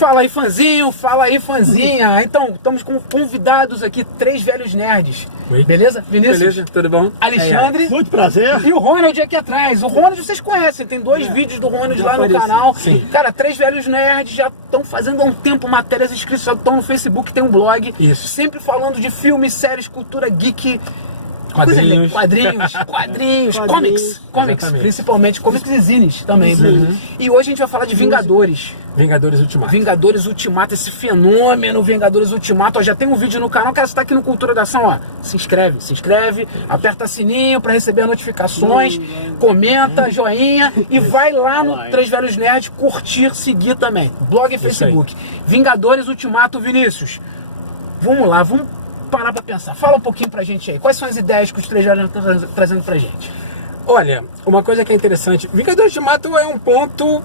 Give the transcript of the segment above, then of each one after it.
Fala aí, fãzinho, fala aí, fãzinha. Então, estamos com convidados aqui, 3 velhos nerds. Oi. Beleza? Vinícius? Beleza, tudo bom? Alexandre? Muito prazer. E o Ronald aqui atrás. O Ronald vocês conhecem, tem 2 vídeos do Ronald lá no canal. Sim. Cara, 3 velhos nerds já estão fazendo há um tempo matérias escritas, já estão no Facebook, tem um blog. Isso. Sempre falando de filmes, séries, cultura geek. Quadrinhos. Quadrinhos, comics, Exatamente. principalmente comics e zines também. E hoje a gente vai falar de Vingadores. Vingadores Ultimato. Vingadores Ultimato, esse fenômeno Vingadores Ultimato. Ó, já tem um vídeo no canal, cara, você tá aqui no Cultura da Ação, ó. Se inscreve, aperta sininho para receber as notificações, comenta, joinha e vai lá no 3 Velhos Nerds curtir, seguir também. Blog e Facebook. Vingadores Ultimato, Vinícius. Vamos lá, vamos parar pra pensar. Fala um pouquinho pra gente aí. Quais são as ideias que os 3 Velhos estão trazendo pra gente? Olha, uma coisa que é interessante, Vingadores Ultimato é um ponto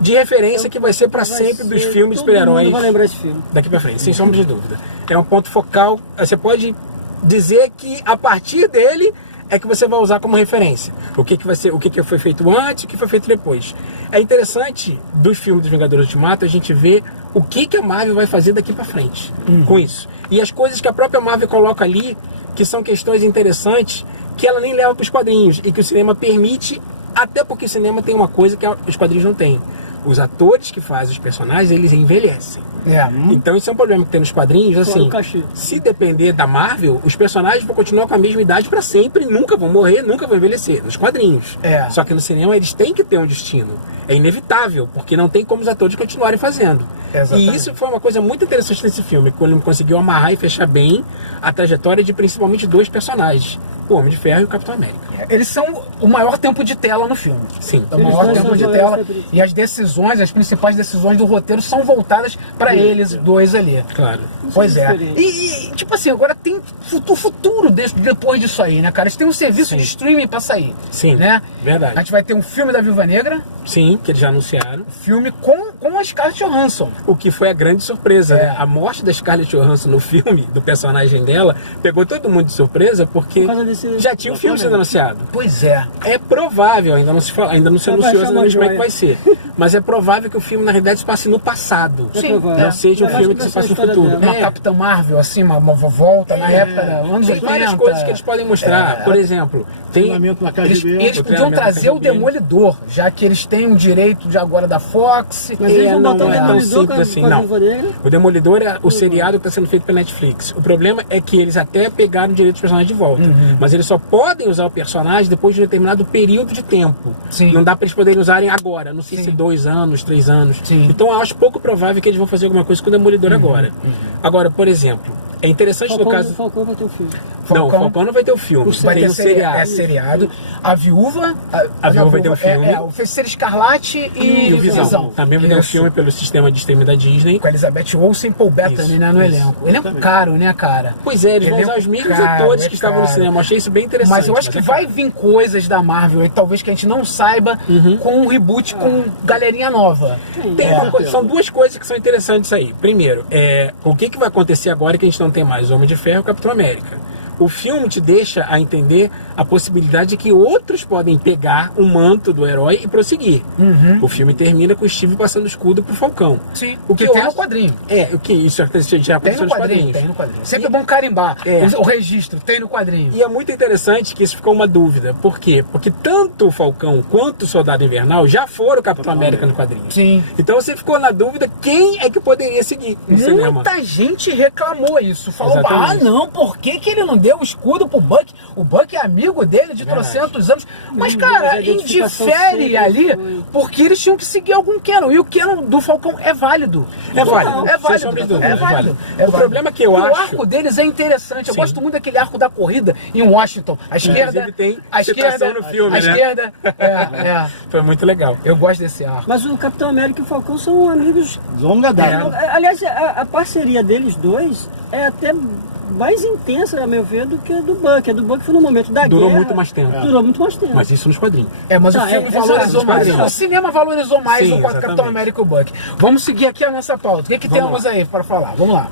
de referência que vai ser para sempre dos filmes de super-heróis. Todo mundo vai lembrar esse filme. Daqui pra frente, sem sombra de dúvida. É um ponto focal. Você pode dizer que a partir dele é que você vai usar como referência. O que vai ser, o que foi feito antes, o que foi feito depois. É interessante dos filmes dos Vingadores Ultimato a gente ver o que a Marvel vai fazer daqui pra frente com isso. E as coisas que a própria Marvel coloca ali, que são questões interessantes, que ela nem leva para os quadrinhos e que o cinema permite, até porque o cinema tem uma coisa que os quadrinhos não têm. Os atores que fazem os personagens, eles envelhecem. Então isso é um problema que tem nos quadrinhos, assim, se depender da Marvel, os personagens vão continuar com a mesma idade para sempre, nunca vão morrer, nunca vão envelhecer, nos quadrinhos. Só que no cinema eles têm que ter um destino. É inevitável, porque não tem como os atores continuarem fazendo. E isso foi uma coisa muito interessante nesse filme, quando ele conseguiu amarrar e fechar bem a trajetória de principalmente 2 personagens, o Homem de Ferro e o Capitão América. Eles são o maior tempo de tela no filme. Sim. O maior tempo de tela. E as decisões, as principais decisões do roteiro são voltadas para eles 2 ali. Claro. Pois é. E tipo assim, agora tem futuro depois disso aí, né, cara? Eles têm um serviço de streaming para sair. Sim, né? Verdade. A gente vai ter um filme da Viúva Negra. Sim, que eles já anunciaram. Filme com a Scarlett Johansson. O que foi a grande surpresa, né? A morte da Scarlett Johansson no filme, do personagem dela, pegou todo mundo de surpresa, porque já tinha o filme sendo anunciado. Pois é. É provável, ainda não se anunciou exatamente como é que vai ser, mas é provável que o filme, na realidade, se passe no passado. Sim. Não seja um filme que se passe no futuro. Uma Capitã Marvel, assim, uma volta na época da anos 80. Tem várias coisas que eles podem mostrar. Por exemplo, eles podiam trazer o Demolidor, já que eles têm o direito de agora da Fox. Mas eles vão botar não o é tão Demolidor simples assim, com a não. Viúva Negra? O Demolidor é o seriado que está sendo feito pela Netflix. O problema é que eles até pegaram o direito dos personagens de volta, mas eles só podem usar o personagem depois de um determinado período de tempo. Sim. Não dá para eles poderem usarem agora, não sei se 2 anos, 3 anos. Sim. Então eu acho pouco provável que eles vão fazer alguma coisa com o Demolidor agora. Agora, por exemplo, é interessante no caso... Falcão vai ter um filme. Não, Falcão não vai ter o filme. Vai ter um seriado. É seriado. A Viúva... A Viúva vai ter um filme. O Feiticeiro Escarlate e o Visão. Também vai ter um filme pelo sistema de streaming da Disney. Com a Elizabeth Olsen e Paul Bettany, né, no elenco. Elenco caro, né, cara? Pois é, eles vão usar os mesmos atores que estavam no cinema. Eu achei isso bem interessante. Mas eu acho que vai vir coisas da Marvel aí, talvez que a gente não saiba, com um reboot com galerinha nova. São 2 coisas que são interessantes aí. Primeiro, o que vai acontecer agora que a gente não tem mais o Homem de Ferro e o Capitão América? O filme te deixa a entender a possibilidade de que outros podem pegar o manto do herói e prosseguir. O filme termina com o Steve passando o escudo pro Falcão. Sim, o que tem no quadrinho. O que isso já aconteceu nos quadrinhos. Tem no quadrinho. Sempre é bom carimbar. O registro tem no quadrinho. E é muito interessante que isso ficou uma dúvida. Por quê? Porque tanto o Falcão quanto o Soldado Invernal já foram o Capitão América no quadrinho. Sim. Então você ficou na dúvida quem é que poderia seguir no cinema. Muita gente reclamou isso. Falou, Exatamente. não, por que ele não deu o escudo pro Buck? O Buck é amigo dele de trocentos anos. Mas, cara, indifere ali, porque eles tinham que seguir algum canon. E o canon do Falcão é válido. É válido. O problema é que eu acho... O arco deles é interessante. Eu gosto muito daquele arco da corrida em Washington. A esquerda... tem a esquerda no filme, a esquerda... Foi muito legal. Eu gosto desse arco. Mas o Capitão América e o Falcão são amigos... Longa data. Aliás, a parceria deles 2 é até mais intensa, a meu ver, do que a do Buck. A do Buck foi no momento da Durou guerra. muito mais tempo. Durou muito mais tempo. Mas isso nos quadrinhos. Mas o filme valorizou mais. exato. O cinema valorizou mais Sim, o Capitão exatamente. América e o Buck. Vamos seguir aqui a nossa pauta. O que temos aí para falar? Vamos lá.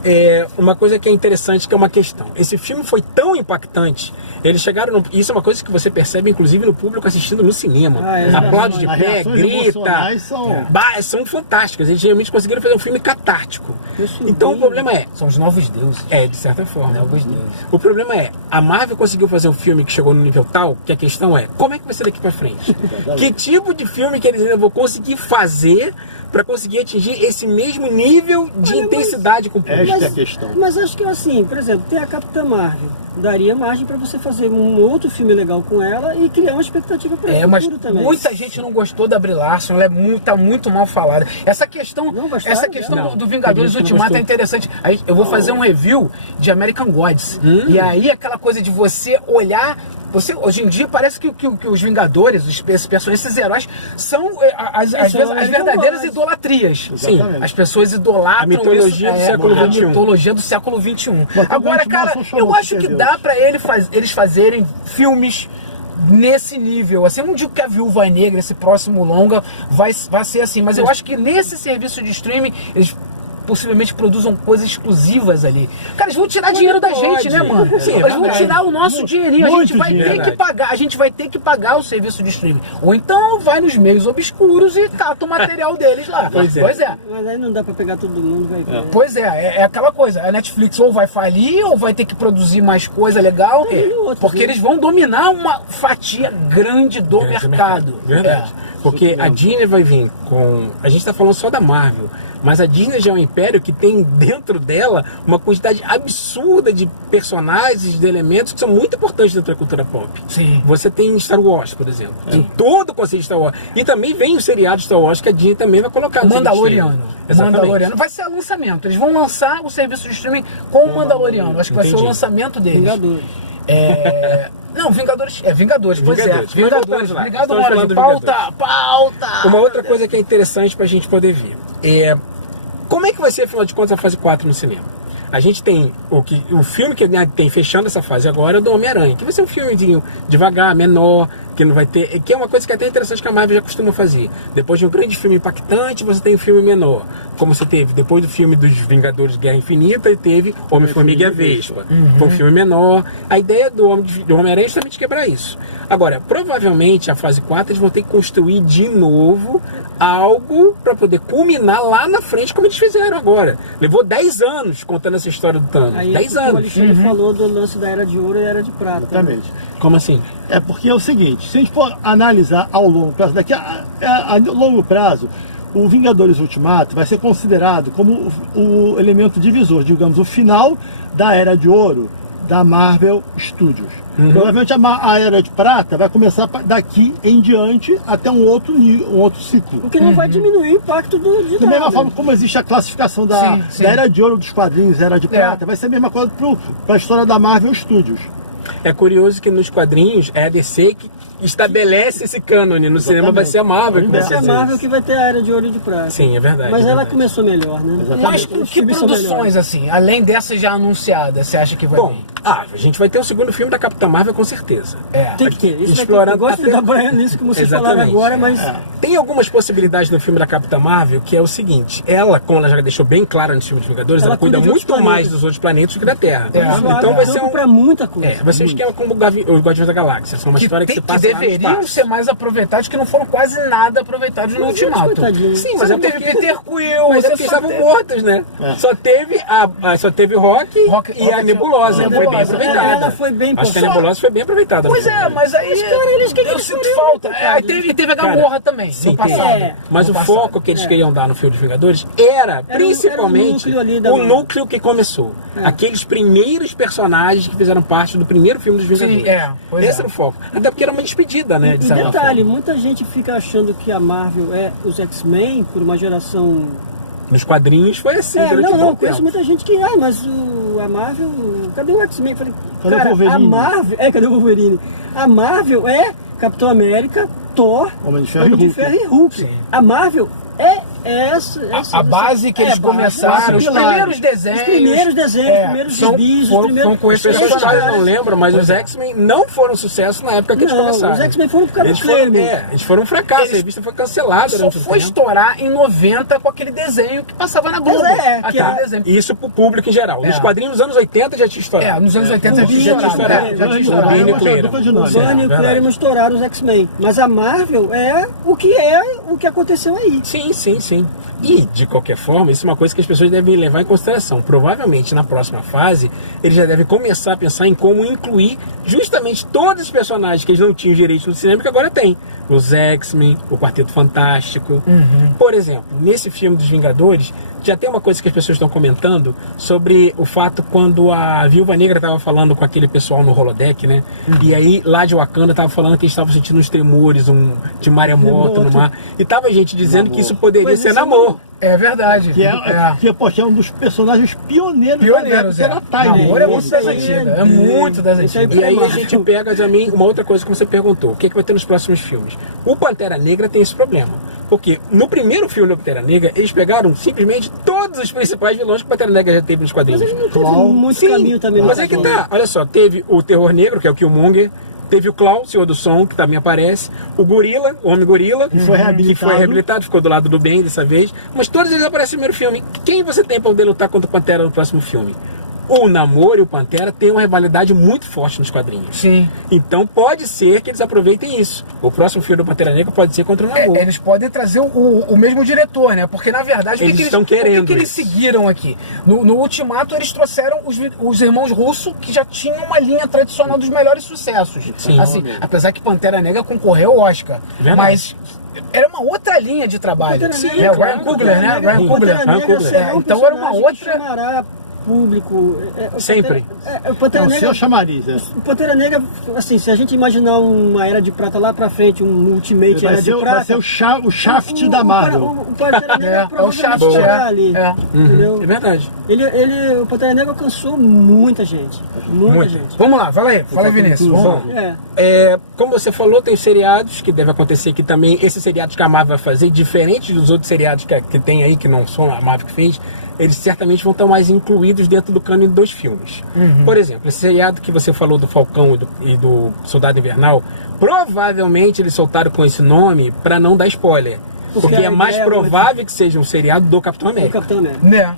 Uma coisa que é interessante, que é uma questão. Esse filme foi tão impactante, eles chegaram... Isso é uma coisa que você percebe, inclusive, no público assistindo no cinema. Aplaude de As pé, reações grita. emocionais são... São fantásticas. Eles realmente conseguiram fazer um filme catártico. Isso Então o problema é... São os novos deuses. De certa forma. Novos deuses. O problema é, a Marvel conseguiu fazer um filme que chegou no nível tal, que a questão é, como é que vai ser daqui pra frente? Que tipo de filme que eles ainda vão conseguir fazer para conseguir atingir esse mesmo nível de intensidade com o público? Esta é a questão. Mas acho que assim, por exemplo, tem a Capitã Marvel. Daria margem para você fazer um outro filme legal com ela e criar uma expectativa para o Mas futuro também. muita gente não gostou da Brie Larson, ela tá muito mal falada. Essa questão, Não gostaram dela? do Vingadores Tem gente que não Ultimato é gostou. interessante. Aí eu vou fazer um review de American Gods. E aí aquela coisa de você olhar... hoje em dia parece que os Vingadores, esses personagens, esses heróis, são as verdadeiras idolatrias. Sim. As pessoas idolatram A mitologia do século a XXI. mitologia do século XXI. Mas Agora, também cara, Márcio eu chamou acho de que Deus. dá pra eles fazerem filmes nesse nível. Assim, eu não digo que a Viúva Negra, esse próximo longa, vai ser assim, mas eu acho que nesse serviço de streaming, eles possivelmente produzam coisas exclusivas ali. Cara, eles vão tirar dinheiro da gente, né, mano? Sim, Eles vão verdade. tirar o nosso dinheirinho, a gente muito vai ter dinheiro. que pagar, o serviço de streaming. Ou então vai nos meios obscuros e cata o material deles lá. Pois é. Mas aí não dá para pegar todo mundo, vai ver. Pois é aquela coisa, a Netflix ou vai falir ou vai ter que produzir mais coisa legal, porque eles vão dominar uma fatia grande do mercado. Verdade. Porque a Disney vai vir com... A gente tá falando só da Marvel, mas a Disney já é um império que tem dentro dela uma quantidade absurda de personagens, de elementos que são muito importantes dentro da cultura pop. Sim. Você tem Star Wars, por exemplo. Tem todo o conceito de Star Wars. E também vem o seriado Star Wars que a Disney também vai colocar no Mandaloriano. Exatamente. Mandaloriano. Vai ser o lançamento. Eles vão lançar o serviço de streaming com o Mandaloriano. Acho que vai ser o Entendi. lançamento deles. Vingadores. Não, Vingadores. Vingadores, pois Vingadores. é. Mas voltamos lá. Obrigado, Estamos Mora. falando de Pauta! Uma outra coisa que é interessante pra gente poder ver é como é que vai ser, afinal de contas, a fase 4 no cinema. A gente tem o filme que tem fechando essa fase agora é o do Homem-Aranha, que vai ser um filmezinho devagar, menor, que não vai ter, que é uma coisa que é até interessante que a Marvel já costuma fazer. Depois de um grande filme impactante, você tem um filme menor, como você teve depois do filme dos Vingadores Guerra Infinita, e teve Homem-Formiga e a Vespa. Foi um filme menor. A ideia do Homem-Aranha é justamente quebrar isso. Agora, provavelmente a fase 4 eles vão ter que construir de novo algo para poder culminar lá na frente, como eles fizeram agora. Levou 10 anos contando essa história do Thanos. Aí 10 o anos. Alexandre falou do lance da Era de Ouro e Era de Prata. Exatamente. Como assim? É porque é o seguinte, se a gente for analisar ao longo prazo, daqui a longo prazo, o Vingadores Ultimato vai ser considerado como o elemento divisor, digamos, o final da Era de Ouro da Marvel Studios. Provavelmente a Era de Prata vai começar daqui em diante até um outro ciclo. O que não vai diminuir o impacto de Da mesma nada. forma como existe a classificação Sim, sim. da Era de Ouro dos quadrinhos, Era de Prata, vai ser a mesma coisa para a história da Marvel Studios. É curioso que nos quadrinhos é a DC que estabelece esse cânone. No cinema vai ser a Marvel que vai Vai ser a fazer Marvel isso. que vai ter a Era de Ouro e de Prata. Sim, é verdade. Mas é ela verdade. começou melhor, né? Mas Os que filmes são produções, melhores. assim, além dessa já anunciada, você acha que vai Bom, vir? a gente vai ter o segundo filme da Capitã Marvel com certeza. Tem que ter. Isso Explorando eu gosto de até- dar banho nisso, como vocês falaram Exatamente. agora, mas Tem algumas possibilidades no filme da Capitã Marvel, que é o seguinte, ela, como ela já deixou bem claro no filme dos Vingadores, ela cuida cuida de muito outros mais planetas. dos outros planetas do que da Terra. isso Então abre vai ser campo um... pra muita coisa. vai ser um esquema como os Guardiões da Galáxia. São uma história que se passa lá no deveriam espaço. ser mais aproveitados, que não foram quase nada aproveitados no Mas Ultimato. coitadinho. Sim, Você mas não é teve porque... Peter Quill, Mas é você porque só estavam teve... mortos, né? Só teve Rock e a Nebulosa. Foi bem Nebulosa. aproveitada. Ela foi bem Acho que a só- Nebulosa foi bem aproveitada. Pois é, mas aí eu sinto falta. Aí teve a Gamorra também, Sim, no passado. É. Mas No o passado. foco que eles queriam dar no filme dos Vingadores era principalmente núcleo ali da- o núcleo que começou. Aqueles primeiros personagens que fizeram parte do primeiro filme dos Vingadores. Sim, pois Esse é. era o foco. Até porque era uma despedida, né? E De certa detalhe, forma. muita gente fica achando que a Marvel é os X-Men por uma geração... Nos quadrinhos foi assim, durante um não, bom conheço tempo. muita gente que... mas a Marvel... Cadê o X-Men? Eu falei, Cadê o cara, a Wolverine? Marvel... cadê o Wolverine? A Marvel é Capitão América, Thor, Homem de Ferro e Hulk. e Hulk. A Marvel é A base que eles começaram, os primeiros desenhos. Os primeiros desenhos, os primeiros gibis, os primeiros... São com esses As pessoas personagens. não lembram, mas os X-Men não foram sucesso na época que eles começaram. Os X-Men foram por causa Eles do foram, Claremont. eles foram um fracasso, a revista foi cancelada Só durante um foi tempo. estourar em 90 com aquele desenho que passava na Globo. Que Aquele desenho. Isso pro público em geral. Nos quadrinhos dos anos 80 já tinha estourado. Nos anos 80 já tinha Já tinha estourado. estourado. Já tinha O estourado. Bini Dupla Claremont. dinâmica. O Bunny e o verdade. Claremont estouraram os X-Men. Mas a Marvel é o que aconteceu aí. Sim, sim, sim. E, de qualquer forma, isso é uma coisa que as pessoas devem levar em consideração. Provavelmente, na próxima fase, eles já devem começar a pensar em como incluir justamente todos os personagens que eles não tinham direito no cinema, que agora tem. Os X-Men, o Quarteto Fantástico. Por exemplo, nesse filme dos Vingadores, já tem uma coisa que as pessoas estão comentando sobre o fato quando a Viúva Negra estava falando com aquele pessoal no holodeck, né? E aí, lá de Wakanda, estava falando que eles estavam sentindo uns tremores, de maremoto no mar. E tava gente dizendo que isso poderia ser Namor. É verdade. Que poxa, é um dos personagens pioneiros Pioneiros, da Time. Namor é muito Isso das aí antigas. é É muito das isso aí antigas. E aí a Marvel. gente pega também uma outra coisa que você perguntou. O que vai ter nos próximos filmes? O Pantera Negra tem esse problema. Porque no primeiro filme do Pantera Negra, eles pegaram simplesmente todos os principais vilões que o Pantera Negra já teve nos Mas quadrinhos. ele não teve muito caminho também. Mas é que tá. Olha só, teve o Terror Negro, que é o Killmonger. Teve o Klaw, Senhor do Som, que também aparece. O Gorila, o Homem-Gorila, que foi reabilitado, ficou do lado do bem dessa vez. Mas todos eles aparecem no primeiro filme. Quem você tem para poder lutar contra o Pantera no próximo filme? O Namor e o Pantera têm uma rivalidade muito forte nos quadrinhos. Sim. Então pode ser que eles aproveitem isso. O próximo filme do Pantera Negra pode ser contra o Namor. Eles podem trazer o mesmo diretor, né? Porque na verdade Eles estão querendo o que eles isso. seguiram aqui? No Ultimato eles trouxeram os irmãos Russo, que já tinham uma linha tradicional dos melhores sucessos. Sim. Assim, apesar que Pantera Negra concorreu ao Oscar. Verdade. Mas era uma outra linha de trabalho. Pantera Sim, Negra, o Ryan Coogler, né? Ryan Coogler. Pantera Negra Coogler. será um Então era uma personagem que outra- chamará público. Sempre. O Pantera É o Negra. seu chamariz. O Pantera Negra, assim, se a gente imaginar uma Era de Prata lá pra frente, um Ultimate Era de Prata. Vai ser o shaft da Marvel. O Pantera Negra É o provavelmente Shaft, chegará ali. é. Entendeu? É verdade. O Pantera Negra alcançou muita gente. Muita gente. Vamos lá, fala aí Vinícius. Vamos lá. Como você falou, tem seriados que devem acontecer aqui também. Esses seriados que a Marvel vai fazer, diferentes dos outros seriados que tem aí, que não são a Marvel que fez, eles certamente vão estar mais incluídos dentro do cânone dos filmes. Por exemplo, esse seriado que você falou do Falcão e do Soldado Invernal, provavelmente eles soltaram com esse nome para não dar spoiler. Porque a é mais ideia é provável que seja um seriado do Capitão O América. Capitão América. Né?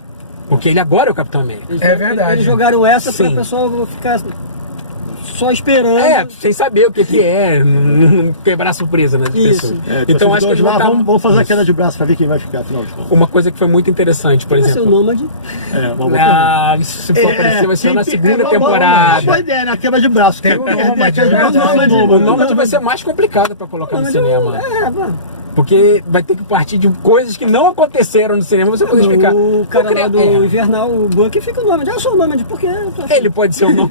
Porque ele agora é o Capitão América. É verdade. Eles jogaram essa pra Sim. o pessoal ficar só esperando. Sem saber o que é, não quebrar a surpresa nas Isso. pessoas. Então Então acho que eles vão estar... vamos fazer a queda de braço pra ver quem vai ficar, afinal de contas. Uma coisa que foi muito interessante, por Vai ser o exemplo... Nômade. Isso se for aparecer, vai ser na segunda Uma temporada. boa ideia, na queda de braço. Tem o É, Nômade, queda de braço, O nome vai ser mais complicado para colocar no cinema. Porque vai ter que partir de coisas que não aconteceram no cinema, você poder explicar. O cara lá do É. Invernal, o Bucky, fica o Nômade. Eu sou o Nômade, por quê? Ele pode ser o nome.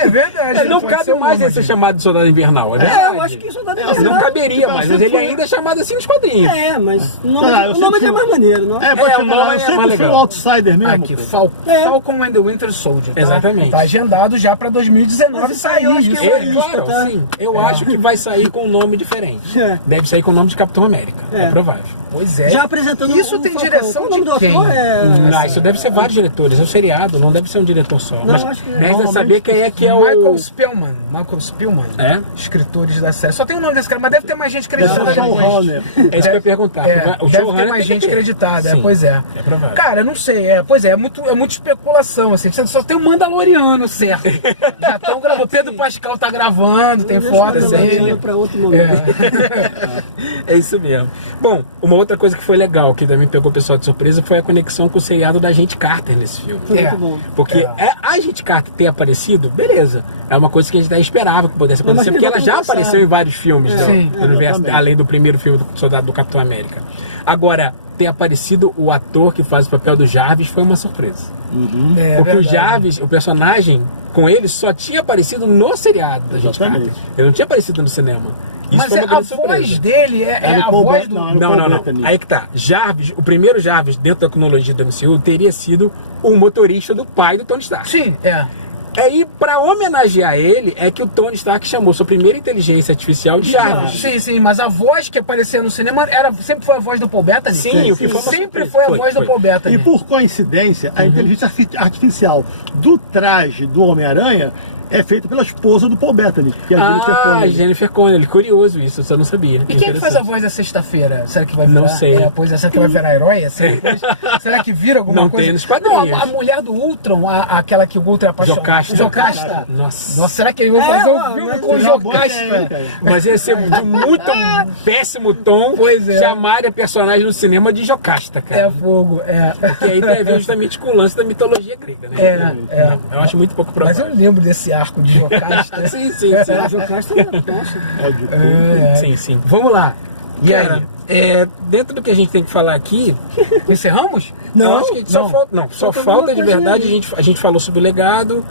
É verdade. Não pode cabe ser um mais ele nômade. ser chamado de Soldado Invernal. É verdade. Eu acho que isso dá Não caberia mais, mas ele ainda é chamado assim nos quadrinhos. Mas o eu Nômade sempre é mais maneiro, não? pode o chamar, nome eu é sempre mais fui legal. um outsider mesmo. Aqui, pô. Falcon and the Winter Soldier. Tá? Exatamente. Tá agendado já pra 2019 Mas isso aí eu sair. acho que Isso é uma aí. lista, Claro, tá? sim. Eu acho que vai sair com um nome diferente. É. Deve sair com o nome de Capitão América. É provável. Pois é. Já apresentando Isso o tem Falcão. direção Qual o nome de do quem? ator? Isso deve ser vários diretores. É um seriado, não deve ser um diretor só. Não, Mas acho que resta saber quem é que é o... Michael Spellman. É? Escritores da série. Só tem o nome desse cara, mas deve ter mais gente Deve ser acreditada. o showrunner. É isso que eu ia perguntar. O deve showrunner ter mais tem que gente ter. acreditada, Sim. pois é. É provável. Cara, eu não sei, pois é muita especulação, assim. Só tem o Mandaloriano, certo? Já estão gravando, Pedro Pascal tá gravando, tem fotos dele. Para outro momento. É isso mesmo. Bom, uma outra coisa que foi legal, que também pegou o pessoal de surpresa, foi a conexão com o seriado da Agente Carter nesse filme. Foi muito bom. Porque a Agente Carter ter aparecido, beleza. É uma coisa que a gente até esperava que pudesse acontecer, Mas porque ela já passado. apareceu em vários filmes Sim, do universo, exatamente. além do primeiro filme do Soldado do Capitão América. Agora, ter aparecido o ator que faz o papel do Jarvis foi uma surpresa. Porque o Jarvis, o personagem, com ele, só tinha aparecido no seriado da Agente Carter. Exatamente. Ele não tinha aparecido no cinema. Isso Mas foi uma a grande voz surpresa. dele é a voz do... Não. Aí que tá. Jarvis, o primeiro Jarvis dentro da cronologia do MCU teria sido o motorista do pai do Tony Stark. Sim, Aí, pra homenagear ele, é que o Tony Stark chamou sua primeira inteligência artificial de Jarvis. Sim, mas a voz que aparecia no cinema sempre foi a voz do Paul Bettany? Sim, o que foi uma sempre surpresa. foi a voz do Paul Bettany. E por coincidência, a inteligência artificial do traje do Homem-Aranha é feita pela esposa do Paul Bettany, que é a Jennifer Connelly. Jennifer Connelly. Curioso isso, eu só não sabia. E quem que faz a voz da sexta-feira? Será que vai virar? Não sei. Será que vai virar herói? Será que vira alguma Não coisa? tem nos quadrinhos. Não, a mulher do Ultron, aquela que o Ultron é apaixonado. Jocasta. Nossa, será que eles vão fazer um filme com o Jocasta? Mas ia ser de muito péssimo tom chamar a personagem no cinema de Jocasta, cara. É fogo, Porque aí tem a ver justamente com o lance da mitologia grega, né? Eu acho muito pouco Mas provável. eu lembro desse arco de Jocasta. Sim. O Jocasta nossa. Sim. Vamos lá. E Cara, aí? dentro do que a gente tem que falar aqui, Encerramos? eu acho que só falta de verdade, a gente falou sobre o legado.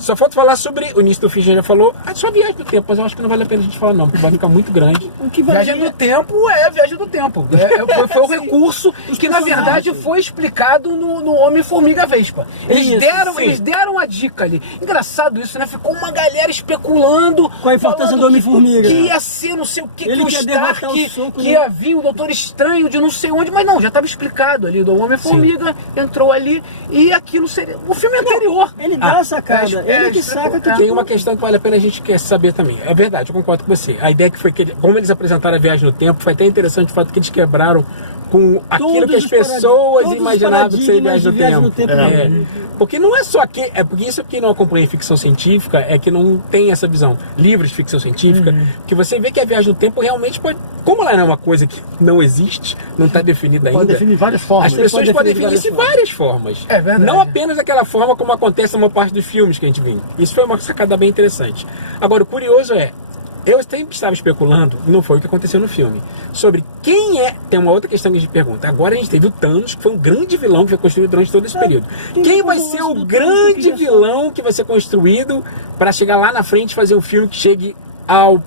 Só falta falar sobre o início do filme, já falou, só viagem do tempo, mas eu acho que não vale a pena a gente falar não, porque vai ficar muito grande. Viagem do tempo viagem do tempo. Foi o recurso que, na verdade, foi explicado no Homem-Formiga Vespa. Eles deram a dica ali. Engraçado isso, né? Ficou uma galera especulando. Qual a importância do Homem-Formiga? Que ia ser não sei o que, Ele que o quer derrotar o Stark, soco, que né? ia vir o Doutor Estranho de não sei onde, mas não, já estava explicado ali. Do Homem-Formiga entrou ali e aquilo seria o filme anterior. Ele dá a sacada. Ele que saca que Tem uma questão que vale a pena a gente quer saber também. É verdade, eu concordo com você. A ideia que foi que, como eles apresentaram a viagem no tempo, foi até interessante o fato que eles quebraram com aquilo que as pessoas imaginavam que seria viagem no tempo. Porque não é só que. É porque isso que não acompanha ficção científica é que não tem essa visão. Livros de ficção científica, que você vê que a viagem no tempo realmente pode. Como ela não é uma coisa que não existe, não está definida ainda. Pode definir várias formas. As pessoas podem definir isso de várias formas. É verdade. Não apenas daquela forma como acontece na maior parte dos filmes que a gente viu. Isso foi uma sacada bem interessante. Agora, o curioso é, eu sempre estava especulando, e não foi o que aconteceu no filme, sobre quem é... Tem uma outra questão que a gente pergunta. Agora a gente teve o Thanos, que foi um grande vilão que foi construído durante todo esse período. Quem vai ser o grande vilão que vai ser construído para chegar lá na frente e fazer um filme que chegue ao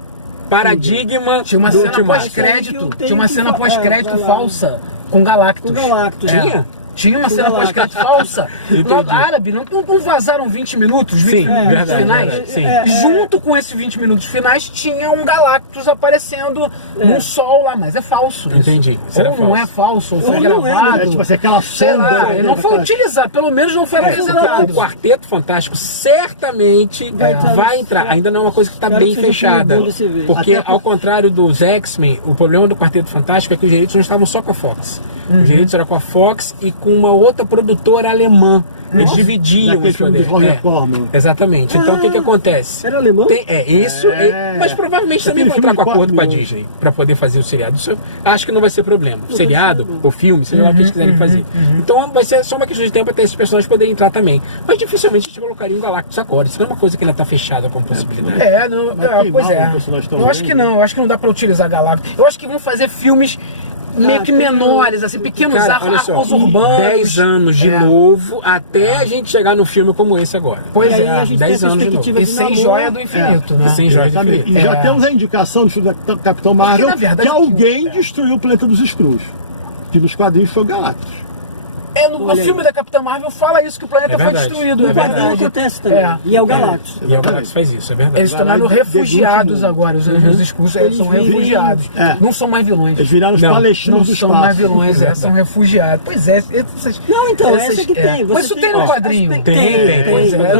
paradigma Tinha uma do cena Ultimato? pós-crédito. Tinha uma cena pós-crédito falsa com Galactus. Com Galactus. Tinha? Tinha uma cena pós-crédito falsa. No árabe, não vazaram 20 minutos, 20 Sim, minutos verdade, finais. verdade, sim. Junto com esses 20 minutos finais, tinha um Galactus aparecendo num sol lá, mas é falso. isso. Entendi. Isso Ou era não é falso, ou foi Ou não é, gravado. É tipo assim, aquela Sei lá, sonda, ele não foi utilizado, pelo menos não foi O apresentado. Quarteto Fantástico certamente vai entrar. Ainda não é uma coisa que está Espero bem que seja um filme fechada. bom desse ver. Porque, Até ao contrário dos X-Men, o problema do Quarteto Fantástico é que os direitos não estavam só com a Fox. Os direitos eram com a Fox e com uma outra produtora alemã. Eles dividiam daquele os filme poderes. do Roger Corman. Exatamente. Então, o que acontece? Era alemão? Isso, mas provavelmente também Aquele vai entrar filme com de acordo com a 4 Disney para poder fazer o seriado. Isso eu acho que não vai ser problema. O seriado, o filme, seja lá o que eles quiserem fazer. Então vai ser só uma questão de tempo até esses personagens poderem entrar também. Mas dificilmente a gente colocaria um Galactus agora. Isso não é uma coisa que ainda está fechada como possibilidade. Pois é. personagem tão Eu acho que não, eu acho que não dá pra utilizar Galactus. Eu acho que vão fazer filmes meio que menores, assim, pequenos Cara, olha só, arcos urbanos. 10 anos de novo até a gente chegar no filme como esse agora. Pois E aí é, a gente 10 tem a anos de novo. perspectiva e de sem namoro. joia do infinito, né? E sem joia de Exatamente. infinito. E já temos a indicação do filme da Capitão Marvel na verdade, que alguém destruiu o planeta dos Skrulls. Que nos quadrinhos foi o Galactus. No filme da Capitã Marvel fala isso, que o planeta foi verdade. destruído. No É quadrinho verdade. acontece também. E é o Galactus. E o Galactus faz isso, é verdade. Eles se tornaram Vai lá e refugiados degluti agora. Os Skrulls são vivem- refugiados. É. Não são mais vilões. Eles viraram os Não, palestinos Não do são espaço. mais vilões, são refugiados. Pois é. Não, então, essa que tem. Mas isso tem no quadrinho. Tem. Pois é, eu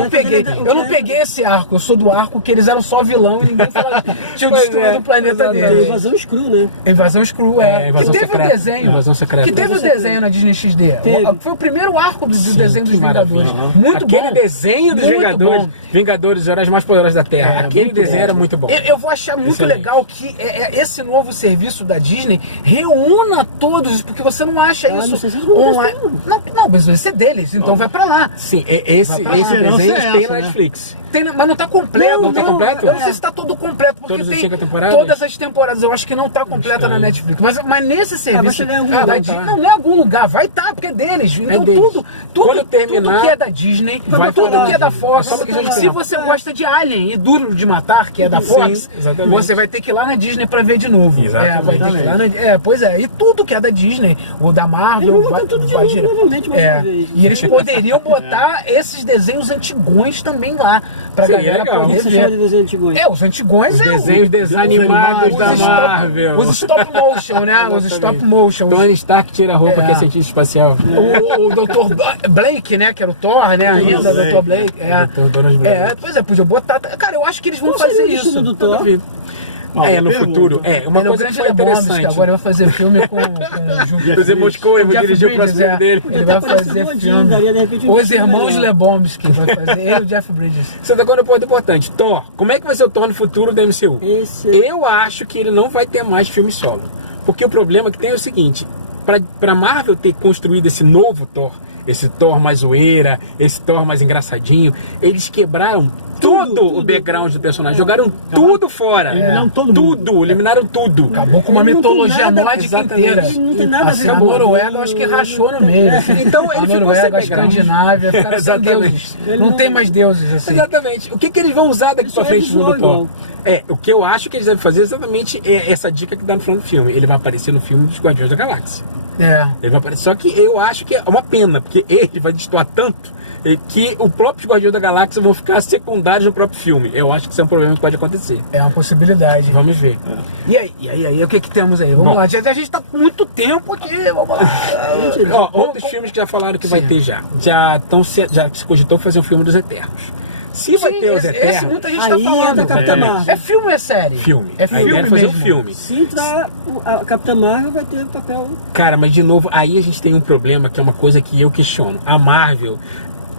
não peguei esse arco, eu sou do arco que eles eram só vilão e ninguém falava que tinham Pois destruído é, o planeta exatamente. deles. Invasão Screw, né? Invasão Skrull, Invasão que teve Secreta. o desenho. Invasão Secreta. Que teve o desenho na Disney XD. Teve. Foi o primeiro arco do desenho dos Que maravilha. Vingadores. Muito Aquele bom. desenho dos Muito Vingadores, bom. Vingadores, os heróis mais poderosos da Terra. Aquele muito desenho bom. era muito bom. Eu vou achar muito Excelente. legal que esse novo serviço da Disney reúna todos, porque você não acha não isso sei se eles vão online. Não, mas esse é deles, então vai pra lá. Sim, esse Vai pra lá. desenho Esperança é tem essa, na né? Netflix. Mas não tá completo. Não tá completo? Eu não sei se tá todo completo, porque Todas as tem 5 temporadas? todas as temporadas. Eu acho que não tá completa Estranho. na Netflix. Mas nesse serviço vai chegar em algum da lugar, Disney, tá? não é em algum lugar, vai estar, porque é deles. deles. Então deles. tudo Quando terminar, tudo que é da Disney, vai tudo pra lá. que é da Fox. É só uma questão de Se tempo. você gosta de Alien e Duro de Matar, que é da Fox, Sim, exatamente. você vai ter que ir lá na Disney pra ver de novo. Exatamente. Vai ter que ir lá pois é, e tudo que é da Disney, ou da Marvel, Eles vão botar tudo de novo, novamente, mais uma vez. E eles poderiam botar esses desenhos antigões também lá, pra Seria galera legal. O que poder você chama de ver. desenho antigos? Os antigões Os é desenhos desanimados da Marvel. Os stop motion, né? Os stop motion. Tony Stark tira a roupa que é cientista espacial. O Dr. Blake, né? Que era o Thor, né? Ainda, o Dr. Blake. Dr. Donald Blake. Pois é, podia botar. Cara, eu acho que eles vão Qual fazer seria o isso. destino do Thor? No futuro. Uma Ele é o coisa que grande foi Lebowski, interessante. agora ele vai fazer filme com José Moscou, eu vou Jeff dirigir o próximo Bridges, filme dele. Ele vai Podia fazer parecer filme. daria, de repente, um Os filme Irmãos legal. Lebowski vai fazer. Ele e o Jeff Bridges. Você tocou no ponto importante. Thor. Como é que vai ser o Thor no futuro da MCU? Eu acho que ele não vai ter mais filme solo. Porque o problema que tem é o seguinte. Pra Marvel ter construído esse novo Thor, esse Thor mais zoeira, esse Thor mais engraçadinho, eles quebraram todo o background do personagem, jogaram tudo fora. Eliminaram todo mundo. Tudo, eliminaram tudo. Acabou com uma Ele não tem mitologia nada- nórdica exatamente. inteira. Ele não tem nada a Assim, ver a com Noruega, ele. eu acho que rachou no meio. Então, ele a ficou sem Noruega, a background. Escandinávia, ficaram sem Exatamente. deuses. Ele Não não- tem mais deuses, assim. Exatamente. O que eles vão usar daqui Isso pra é frente visual no Thor? igual. O que eu acho que eles devem fazer exatamente é essa dica que dá no final do filme. Ele vai aparecer no filme dos Guardiões da Galáxia. Ele vai aparecer. Só que eu acho que é uma pena, porque ele vai destoar tanto que os próprios Guardiões da Galáxia vão ficar secundários no próprio filme. Eu acho que isso é um problema que pode acontecer. É uma possibilidade. Vamos ver. E aí, o que temos aí? Vamos Bom. lá. A gente tá com muito tempo aqui, vamos lá. Outros filmes que já falaram que vai ter já. Já se cogitou fazer um filme dos Eternos. Se vai ter os esse Eternos... muita gente Aí tá falando. entra a Capitã Marvel. É filme ou é série? Filme. É A ideia filme é fazer um mesmo. filme. Se entrar, a Capitã Marvel vai ter papel. Cara, mas de novo, aí a gente tem um problema que é uma coisa que eu questiono. A Marvel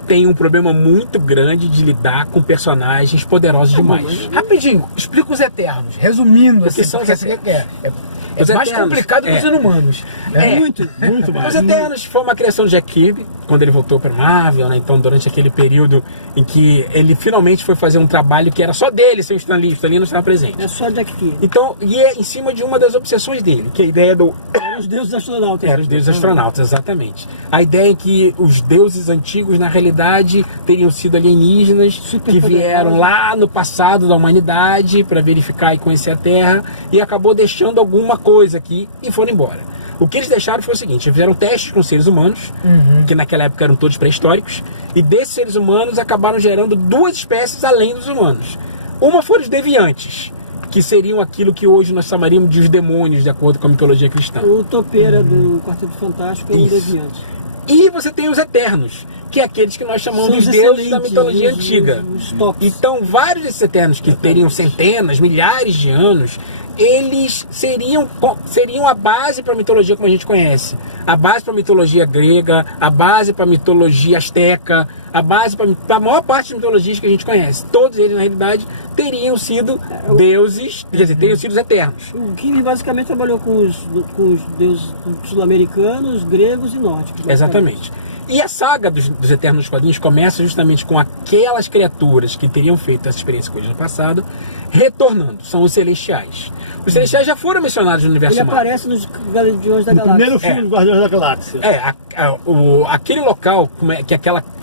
tem um problema muito grande de lidar com personagens poderosos demais. Rapidinho, explica os Eternos. Resumindo, assim, são os porque Eternos? é Os mais Eternos, complicado que os Inumanos. Muito mais. Os Eternos foi uma criação de Jack Kirby, quando ele voltou para Marvel, né? Então, durante aquele período em que ele finalmente foi fazer um trabalho que era só dele, sem o Stan Lee não estava presente. É só Jack Kirby. Então, e é em cima de uma das obsessões dele, que é a ideia do... Eram os deuses astronautas. Eram os deuses astronautas, exatamente. A ideia é que os deuses antigos, na realidade, teriam sido alienígenas que vieram lá no passado da humanidade para verificar e conhecer a Terra e acabou deixando alguma coisa aqui e foram embora. O que eles deixaram foi o seguinte: eles fizeram testes com seres humanos, que naquela época eram todos pré-históricos, e desses seres humanos acabaram gerando duas espécies além dos humanos. Uma foram os deviantes, que seriam aquilo que hoje nós chamaríamos de os demônios, de acordo com a mitologia cristã. O topeira do Quarteto Fantástico é um Isso. deviante. E você tem os Eternos, que é aqueles que nós chamamos São dos os deuses da excelentes, mitologia os- antiga. os tops. Então, vários desses Eternos, que teriam centenas, milhares de anos, eles seriam a base para a mitologia como a gente conhece. A base para a mitologia grega, a base para a mitologia asteca, a base para a maior parte das mitologias que a gente conhece. Todos eles, na realidade, teriam sido deuses, quer dizer, teriam sido os Eternos. O Kirby basicamente trabalhou com os deuses sul-americanos, gregos e nórdicos. Exatamente. E a saga dos Eternos nos quadrinhos começa justamente com aquelas criaturas que teriam feito essa experiência com eles no passado, retornando. São os Celestiais. Os Celestiais já foram mencionados no universo Ele Marvel. aparece nos Guardiões da No Galáxia. primeiro filme dos Guardiões da Galáxia. Aquele local,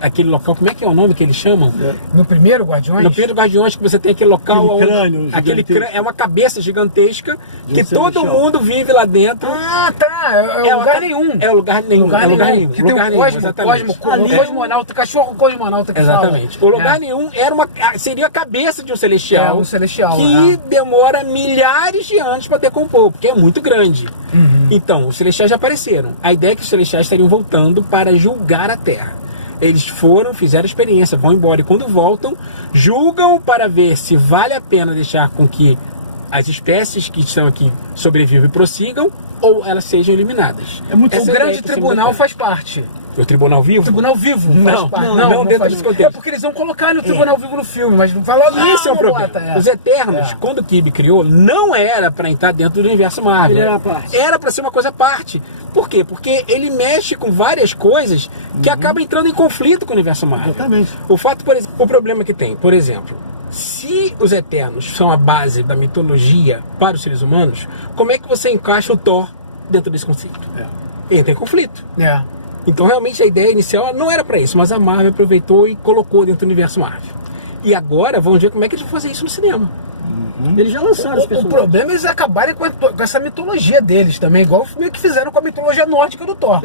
aquele local, como é que é o nome que eles chamam? No primeiro Guardiões? No primeiro Guardiões que você tem aquele local Aquele onde- crânio aquele gigantesco. crânio, é uma cabeça gigantesca que um todo celestial. mundo vive lá dentro. Ah, tá. É uma lugar ca- nenhum. É lugar nenhum. Lugar é lugar nenhum. nenhum. Que lugar tem o nenhum, Cosmo, exatamente. o cosmonauta, cachorro cosmonauta que Exatamente. fala. O lugar É. nenhum seria a cabeça de um celestial. É, um celestial, que demora milhares de anos para decompor, porque é muito grande. Uhum. Então, os celestiais já apareceram. A ideia é que os celestiais estariam voltando para julgar a Terra. Eles foram, fizeram a experiência, vão embora e quando voltam, julgam para ver se vale a pena deixar com que as espécies que estão aqui sobrevivam e prossigam ou elas sejam eliminadas. É muito O Essa é a grande ideia do tribunal segundo faz parte. tempo. O tribunal vivo? O tribunal vivo Não, faz parte. não dentro faz. desse contexto. É porque eles vão colocar o tribunal vivo no filme, mas não fala nada. Isso é um problema. Os Eternos, É. quando o Kirby criou, não era para entrar dentro do universo Marvel. Ele era a parte. Era para ser uma coisa à parte. Por quê? Porque ele mexe com várias coisas que acabam entrando em conflito com o universo Marvel. Exatamente. O fato, por exemplo, o problema que tem, por exemplo, se os Eternos são a base da mitologia para os seres humanos, como é que você encaixa o Thor dentro desse conceito? Entra em conflito. É. Então realmente a ideia inicial não era pra isso, mas a Marvel aproveitou e colocou dentro do universo Marvel. E agora vamos ver como é que eles vão fazer isso no cinema. Eles já lançaram os O personagens. problema é eles acabarem com essa mitologia deles também, igual meio que fizeram com a mitologia nórdica do Thor.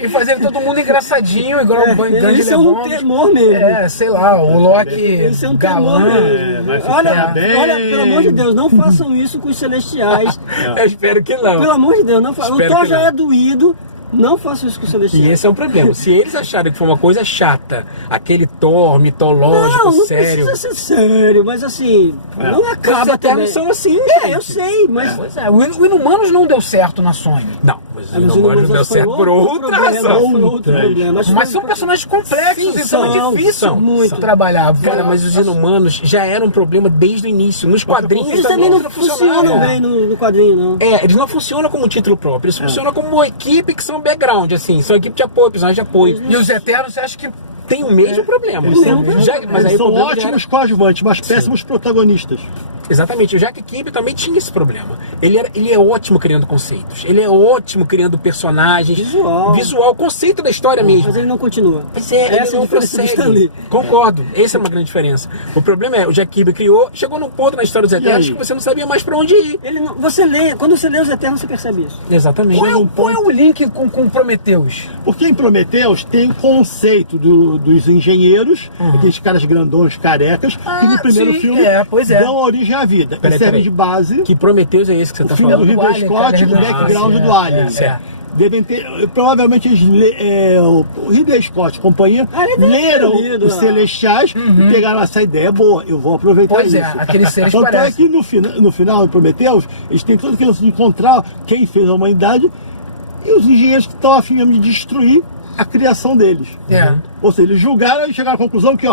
E fazerem todo mundo engraçadinho, igual um grande Eles são um temor mesmo. sei lá, o Loki Eles são um temor galã. mesmo. vai ficar Olha, bem. olha, pelo amor de Deus, não façam isso com os celestiais. Eu espero que não. Pelo amor de Deus, não façam. O Espero Thor que já não. é doído. Não façam isso com os E celestiais. esse é um problema. Se eles acharem que foi uma coisa chata, aquele Thor mitológico, Não sério. precisa ser sério, mas assim, não Os acaba também. Eternos são assim, Eu sei, mas... Pois é, o Inumanos não deu certo na Sony. Não, mas Mas o Inumanos deu foi certo por outro outra problema, razão. foi outro problema. Mas são personagens complexos, Sim, então é são, difícil são, muito. trabalhar. Cara, mas os Inumanos já eram um problema desde o início. Nos quadrinhos Eles também não funcionam bem no quadrinho, não. Eles não funcionam como título próprio, eles funcionam como uma equipe que são background, assim, são equipe de apoio, personagens de apoio. E os Eternos, você acha que Tem o mesmo problema. Eles têm um Mas problema. aí Eles o são problema já era- ótimos coadjuvantes, mas péssimos protagonistas. Exatamente, o Jack Kirby também tinha esse problema. Ele é ótimo criando conceitos, ele é ótimo criando personagens. Visual, conceito da história mesmo. Mas ele não continua. Mas ele Essa é a não diferença do Stan prossegue. Lee. Concordo, essa é uma grande diferença. O problema é, o Jack Kirby criou, chegou num ponto na história dos Eternos aí? que você não sabia mais pra onde ir. Ele não, quando você lê os Eternos, você percebe isso. Exatamente. qual é o link com Prometheus? Porque em Prometheus tem o conceito dos engenheiros, aqueles caras grandões, carecas, que no primeiro sim, filme pois é. dão origem à vida. Peraí, e servem peraí. de base Que Prometheus é esse que você o tá filme do falando? do Ridley Alien, Scott, cara, o Ridley background Scott, do Alien. certo. Devem ter, provavelmente o Ridley Scott e companhia ele deve ter leram lido, os Celestiais e pegaram essa ideia boa, eu vou aproveitar Pois isso. é, aqueles seres Tanto é parecem. que no final do Prometheus, eles têm todo aquele lance de encontrar quem fez a humanidade e os engenheiros que estão a fim mesmo de destruir a criação deles. É. Ou seja, eles julgaram e chegaram à conclusão que,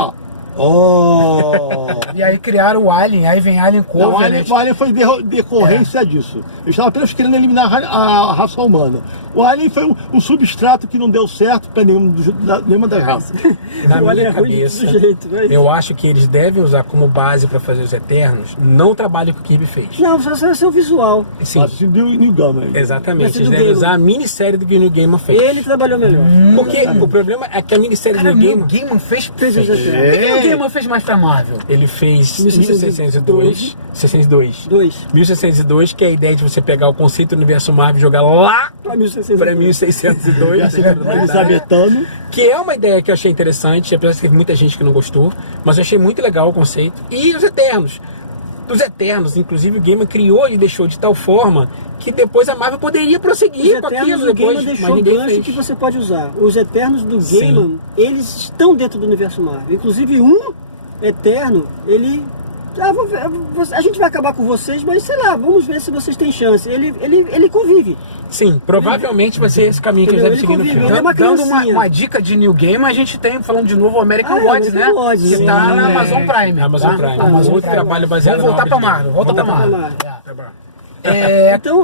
E aí criaram o Alien, aí vem Alien Não, Covenant. o Alien foi decorrência disso. Eles estavam apenas querendo eliminar a raça humana. O Alien foi um substrato que não deu certo para nenhuma das raças. Na O Alien minha é ruim de cabeça, todo jeito, mas- eu acho que eles devem usar como base pra fazer os Eternos, não o trabalho que o Kirby fez. Não, só vai ser o visual. Sim, Mas New Gaiman. Vai exatamente. ser Eles do devem Gaiman. usar a minissérie do que o Neil Gaiman fez. Ele trabalhou melhor. Porque o problema é que a minissérie Cara, do o Neil Neil Gaiman, Gaiman fez... Fez os O Eternos. que o Neil Gaiman fez mais pra Marvel? ele fez 1602. 1602, 1602, que é a ideia de você pegar o conceito do universo Marvel e jogar lá Pra 1600. pra 1602, Elizabetano. que é uma ideia que eu achei interessante, apesar de ter muita gente que não gostou, mas eu achei muito legal o conceito. E os Eternos. Os Eternos, inclusive o Gaiman criou e deixou de tal forma que depois a Marvel poderia Os prosseguir com Eternos aquilo do depois, Gaiman mas deixou ninguém gancho fez. que você pode usar. Os Eternos do Sim. Gaiman, eles estão dentro do universo Marvel. Inclusive um Eterno, ele... a gente vai acabar com vocês, mas sei lá, vamos ver se vocês têm chance. Ele convive. Sim, provavelmente vai ser esse caminho que eles devem Entendeu? seguir no Ele filme. convive, ele é uma Dando criancinha. uma dica de New Game, a gente tem, falando de novo, o American Ah, Gods, American né? Gods, que sim. tá na Amazon Prime. Amazon tá? Prime. Amazon Outro trabalho baseado Vamos voltar na pra obra de Marvel. Volta pra Marvel.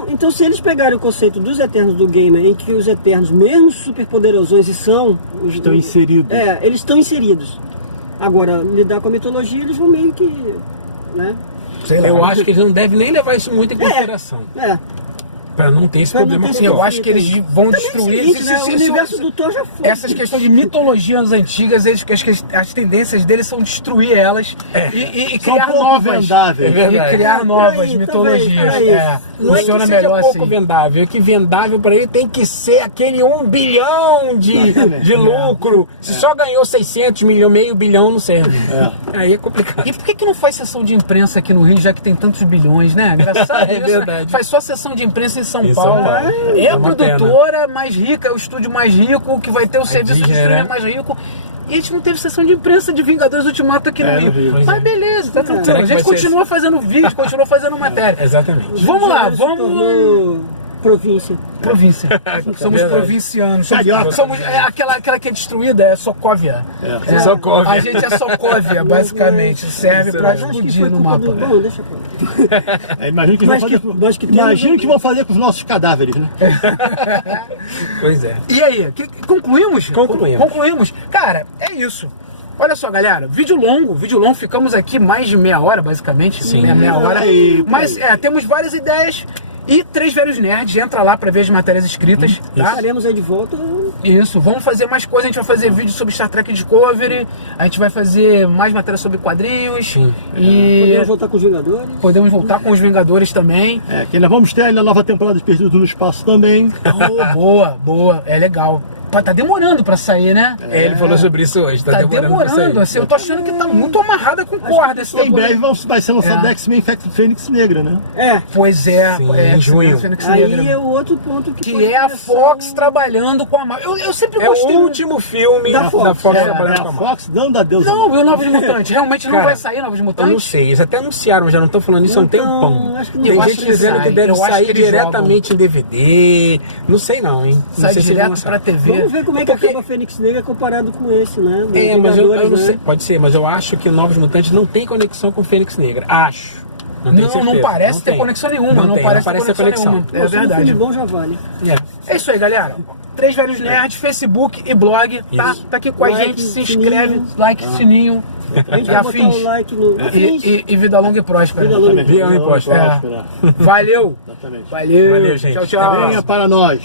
Então, se eles pegarem o conceito dos Eternos do Gaiman, em que os Eternos, mesmo superpoderosões, Estão inseridos. eles estão inseridos. Agora, lidar com a mitologia, eles vão meio que... né? Sei lá. Eu acho que eles não devem nem levar isso muito em consideração. Pra não ter esse Pra não problema ter com esse o Eu Thor. acho que eles vão Também destruir é o seguinte, isso, né? isso, O isso, universo isso. do Thor já foi. Essas questões de mitologias antigas, as tendências deles são destruir elas e São criar pouco novas. vendáveis. É verdade. E criar Por novas aí, mitologias. talvez, Não é que Funciona seja melhor pouco assim. vendável, é que vendável para ele tem que ser aquele 1 bilhão de lucro. Se só ganhou 600 milhões, meio bilhão não serve. Aí é complicado. E por que não faz sessão de imprensa aqui no Rio, já que tem tantos bilhões, né? Engraçado É isso. verdade. Faz só sessão de imprensa em São Em São Paulo. Paulo. É É a uma produtora mais rica, é o estúdio mais rico, que vai ter o serviço de Disney, streaming né? mais rico. E a gente não teve sessão de imprensa de Vingadores Ultimato aqui no no Rio. Rio. Pois Mas é. beleza, tá Será tranquilo. A que gente vai ser continua fazendo vídeo, continua fazendo matéria. Exatamente. Vamos lá, Se vamos... tornou província. Província. Somos Verdade. provincianos. Carioca. Somos, aquela que é destruída é Sokovia. Sokovia. A gente é Sokovia, basicamente. Serve Isso pra é. Acho que explodir foi no culpa mapa. do... Bom, deixa pra lá. Imagina que Mas vão que- fazer, mas que tem- imagina que vão fazer com os nossos cadáveres, né? Pois é. E aí, concluímos? Concluímos. Concluímos. Cara, é isso. Olha só, galera, vídeo longo, ficamos aqui mais de meia hora, basicamente. Sim. Meia hora. Aí, Mas temos várias ideias E 3 Velhos Nerds, entra lá pra ver as matérias escritas, tá? Estaremos aí de volta. Isso, vamos fazer mais coisas, a gente vai fazer vídeo sobre Star Trek Discovery, a gente vai fazer mais matérias sobre quadrinhos. Sim. E Podemos voltar com os Vingadores. podemos voltar com os Vingadores também. Que ainda vamos ter ainda a nova temporada de Perdidos no Espaço também. Oh, boa, boa, é legal. Pô, tá demorando pra sair, né? Ele falou sobre isso hoje, Tá demorando, assim, eu tô achando que tá muito amarrada com corda esse Em breve bagulho. vai ser lançado É. X-Men Fênix Negra, né? Pois é, Sim, é em junho. Fênix Negra. Aí é o outro ponto que pode Que é a começar Fox trabalhando com a Marvel. Eu sempre É o gostei. último filme Da da Fox. Fox É trabalhando com a a Marvel. Fox dando adeus. Não, e o Novos Mutantes? Realmente não Cara, vai sair Novos Eu Mutantes? não sei, eles até anunciaram, já não estão falando isso há um Então, tempão. acho que não Tem vai. gente Eu acho que dizendo sai. que deve Eu acho sair que eles diretamente em DVD. Não sei não, hein? Não Sai sei se eles direto vão lançar. pra TV. Vamos ver como é que Porque- acaba a Fênix Negra comparado com esse, né? Do É, mas eu Vingadores, não né? sei. Pode ser, mas eu acho que Novos Mutantes não tem conexão com Fênix Negra. Acho. tenho Não certeza. parece Não ter tem. conexão nenhuma. Não tem, parece ter ter conexão nenhuma. Pô, É se for um verdade. filme bom já vale. É. É isso aí, galera. 3 Velhos Nerds, Facebook e blog, tá? Isso. Tá aqui com a Like, gente, se sininho. inscreve, like, sininho. A gente E vai botar afins. o like no... Afins. E vida longa e próspera. Vida longa e Vida longa e próspera. Valeu. Exatamente. Valeu. Valeu, gente. Tchau, tchau. Venha para nós.